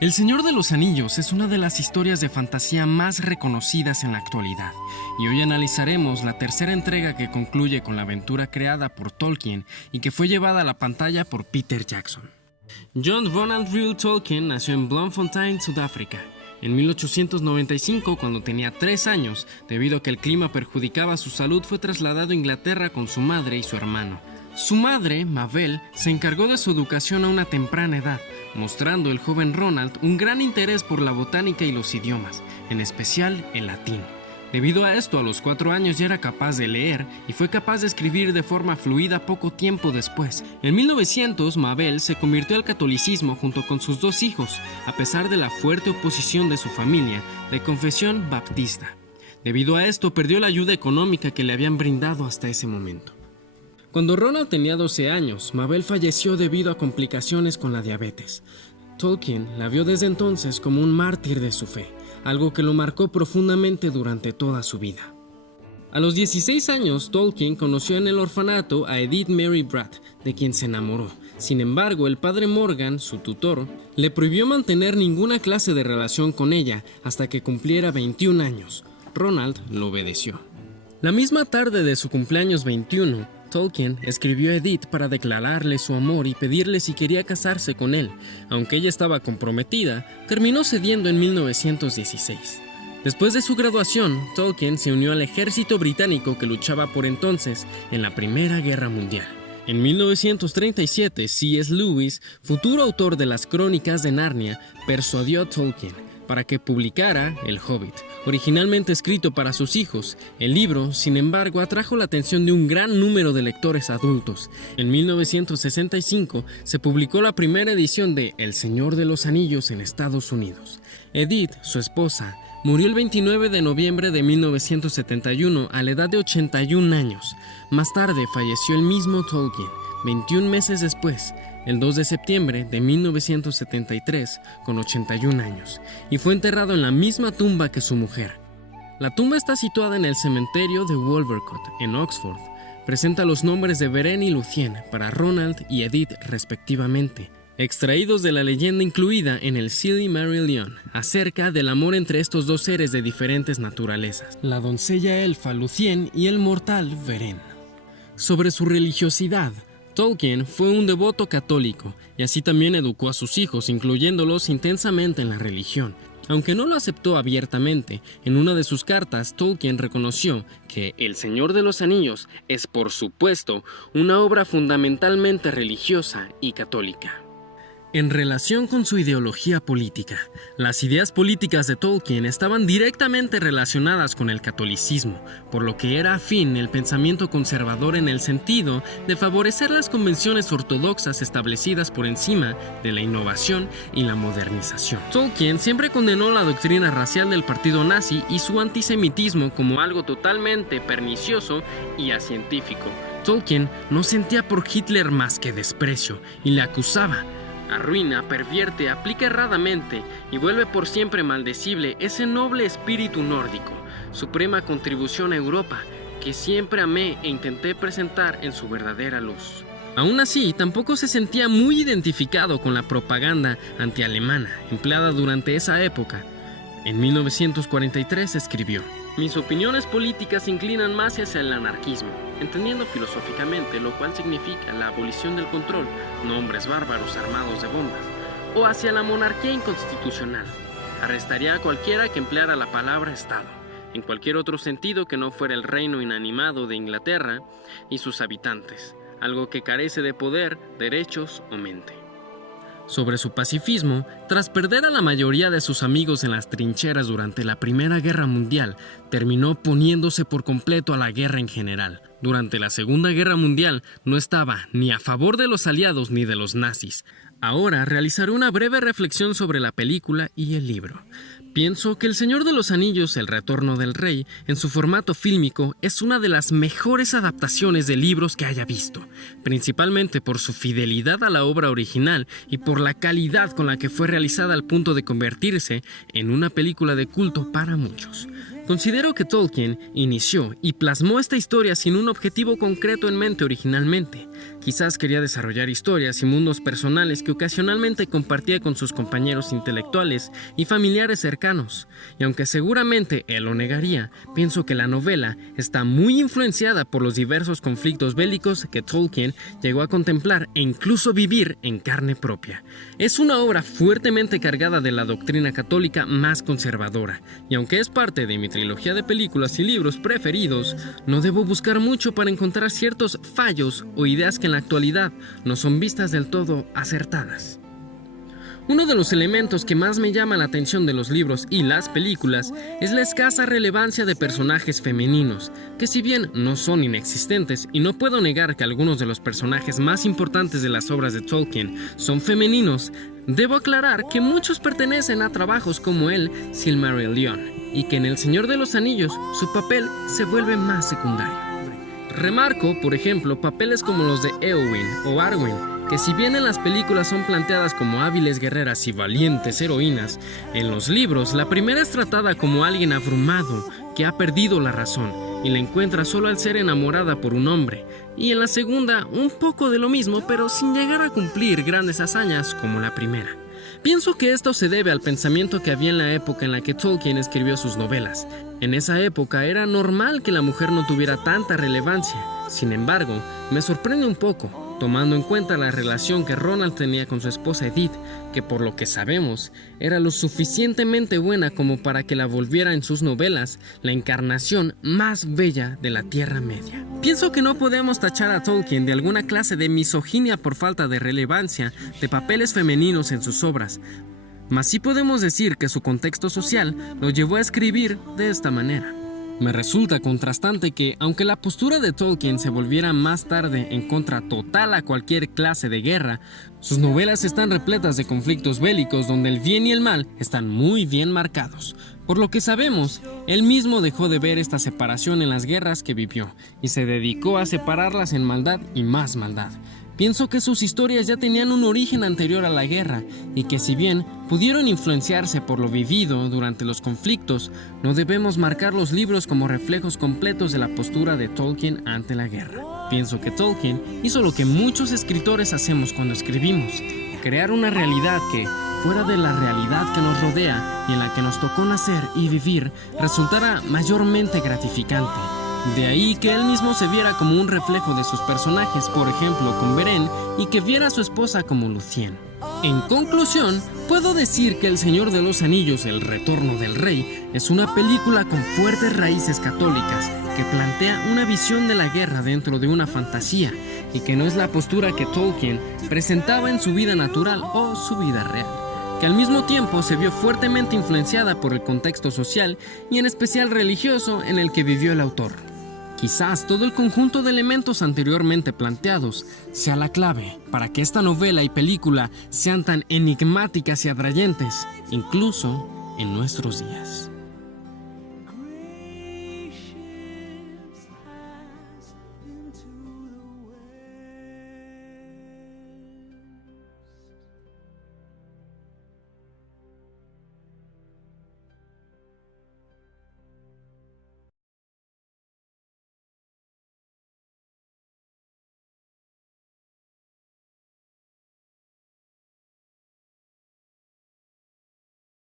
El Señor de los Anillos es una de las historias de fantasía más reconocidas en la actualidad, y hoy analizaremos la tercera entrega que concluye con la aventura creada por Tolkien y que fue llevada a la pantalla por Peter Jackson. John Ronald Reuel Tolkien nació en Bloemfontein, Sudáfrica, en 1895, cuando tenía 3 años. Debido a que el clima perjudicaba su salud, fue trasladado a Inglaterra con su madre y su hermano. Su madre, Mabel, se encargó de su educación a una temprana edad, mostrando el joven Ronald un gran interés por la botánica y los idiomas, en especial el latín. Debido a esto, a los 4 años ya era capaz de leer y fue capaz de escribir de forma fluida poco tiempo después. En 1900, Mabel se convirtió al catolicismo junto con sus 2 hijos, a pesar de la fuerte oposición de su familia, de confesión baptista. Debido a esto, perdió la ayuda económica que le habían brindado hasta ese momento. Cuando Ronald tenía 12 años, Mabel falleció debido a complicaciones con la diabetes. Tolkien la vio desde entonces como un mártir de su fe, algo que lo marcó profundamente durante toda su vida. A los 16 años, Tolkien conoció en el orfanato a Edith Mary Bratt, de quien se enamoró. Sin embargo, el padre Morgan, su tutor, le prohibió mantener ninguna clase de relación con ella hasta que cumpliera 21 años. Ronald lo obedeció. La misma tarde de su cumpleaños 21, Tolkien escribió a Edith para declararle su amor y pedirle si quería casarse con él. Aunque ella estaba comprometida, terminó cediendo en 1916. Después de su graduación, Tolkien se unió al ejército británico que luchaba por entonces en la Primera Guerra Mundial. En 1937, C.S. Lewis, futuro autor de las Crónicas de Narnia, persuadió a Tolkien para que publicara El Hobbit, originalmente escrito para sus hijos. El libro, sin embargo, atrajo la atención de un gran número de lectores adultos. En 1965 se publicó la primera edición de El Señor de los Anillos en Estados Unidos. Edith, su esposa, murió el 29 de noviembre de 1971 a la edad de 81 años. Más tarde falleció el mismo Tolkien, 21 meses después, el 2 de septiembre de 1973, con 81 años, y fue enterrado en la misma tumba que su mujer. La tumba está situada en el cementerio de Wolvercote, en Oxford. Presenta los nombres de Beren y Lúthien para Ronald y Edith respectivamente, extraídos de la leyenda incluida en el Silmarillion, acerca del amor entre estos 2 seres de diferentes naturalezas, la doncella elfa Lúthien y el mortal Beren. Sobre su religiosidad, Tolkien fue un devoto católico y así también educó a sus hijos, incluyéndolos intensamente en la religión. Aunque no lo aceptó abiertamente, en una de sus cartas Tolkien reconoció que El Señor de los Anillos es, por supuesto, una obra fundamentalmente religiosa y católica. En relación con su ideología política, las ideas políticas de Tolkien estaban directamente relacionadas con el catolicismo, por lo que era afín el pensamiento conservador en el sentido de favorecer las convenciones ortodoxas establecidas por encima de la innovación y la modernización. Tolkien siempre condenó la doctrina racial del partido nazi y su antisemitismo como algo totalmente pernicioso y acientífico. Tolkien no sentía por Hitler más que desprecio y le acusaba. Arruina, pervierte, aplica erradamente y vuelve por siempre maldecible ese noble espíritu nórdico, suprema contribución a Europa, que siempre amé e intenté presentar en su verdadera luz. Aún así, tampoco se sentía muy identificado con la propaganda antialemana empleada durante esa época. En 1943 escribió: mis opiniones políticas se inclinan más hacia el anarquismo, entendiendo filosóficamente lo cual significa la abolición del control, no hombres bárbaros armados de bombas, o hacia la monarquía inconstitucional. Arrestaría a cualquiera que empleara la palabra Estado, en cualquier otro sentido que no fuera el reino inanimado de Inglaterra y sus habitantes, algo que carece de poder, derechos o mente. Sobre su pacifismo, tras perder a la mayoría de sus amigos en las trincheras durante la Primera Guerra Mundial, terminó poniéndose por completo a la guerra en general. Durante la Segunda Guerra Mundial no estaba ni a favor de los aliados ni de los nazis. Ahora realizaré una breve reflexión sobre la película y el libro. Pienso que El Señor de los Anillos, El Retorno del Rey, en su formato fílmico, es una de las mejores adaptaciones de libros que haya visto, principalmente por su fidelidad a la obra original y por la calidad con la que fue realizada al punto de convertirse en una película de culto para muchos. Considero que Tolkien inició y plasmó esta historia sin un objetivo concreto en mente originalmente. Quizás quería desarrollar historias y mundos personales que ocasionalmente compartía con sus compañeros intelectuales y familiares cercanos. Y aunque seguramente él lo negaría, pienso que la novela está muy influenciada por los diversos conflictos bélicos que Tolkien llegó a contemplar e incluso vivir en carne propia. Es una obra fuertemente cargada de la doctrina católica más conservadora, y aunque es parte de mi trilogía de películas y libros preferidos, no debo buscar mucho para encontrar ciertos fallos o ideas que en la actualidad no son vistas del todo acertadas. Uno de los elementos que más me llama la atención de los libros y las películas es la escasa relevancia de personajes femeninos, que si bien no son inexistentes, y no puedo negar que algunos de los personajes más importantes de las obras de Tolkien son femeninos, debo aclarar que muchos pertenecen a trabajos como el Silmarillion, y que en El Señor de los Anillos su papel se vuelve más secundario. Remarco, por ejemplo, papeles como los de Éowyn o Arwen, que si bien en las películas son planteadas como hábiles guerreras y valientes heroínas, en los libros la primera es tratada como alguien abrumado que ha perdido la razón y la encuentra solo al ser enamorada por un hombre, y en la segunda un poco de lo mismo pero sin llegar a cumplir grandes hazañas como la primera. Pienso que esto se debe al pensamiento que había en la época en la que Tolkien escribió sus novelas. En esa época era normal que la mujer no tuviera tanta relevancia. Sin embargo, me sorprende un poco, tomando en cuenta la relación que Ronald tenía con su esposa Edith, que por lo que sabemos, era lo suficientemente buena como para que la volviera en sus novelas la encarnación más bella de la Tierra Media. Pienso que no podemos tachar a Tolkien de alguna clase de misoginia por falta de relevancia de papeles femeninos en sus obras, mas sí podemos decir que su contexto social lo llevó a escribir de esta manera. Me resulta contrastante que, aunque la postura de Tolkien se volviera más tarde en contra total a cualquier clase de guerra, sus novelas están repletas de conflictos bélicos donde el bien y el mal están muy bien marcados. Por lo que sabemos, él mismo dejó de ver esta separación en las guerras que vivió y se dedicó a separarlas en maldad y más maldad. Pienso que sus historias ya tenían un origen anterior a la guerra y que si bien pudieron influenciarse por lo vivido durante los conflictos, no debemos marcar los libros como reflejos completos de la postura de Tolkien ante la guerra. Pienso que Tolkien hizo lo que muchos escritores hacemos cuando escribimos, crear una realidad que, fuera de la realidad que nos rodea y en la que nos tocó nacer y vivir, resultara mayormente gratificante. De ahí que él mismo se viera como un reflejo de sus personajes, por ejemplo con Beren, y que viera a su esposa como Lucien. En conclusión, puedo decir que El Señor de los Anillos, El Retorno del Rey, es una película con fuertes raíces católicas que plantea una visión de la guerra dentro de una fantasía y que no es la postura que Tolkien presentaba en su vida natural o su vida real, que al mismo tiempo se vio fuertemente influenciada por el contexto social y en especial religioso en el que vivió el autor. Quizás todo el conjunto de elementos anteriormente planteados sea la clave para que esta novela y película sean tan enigmáticas y atrayentes, incluso en nuestros días.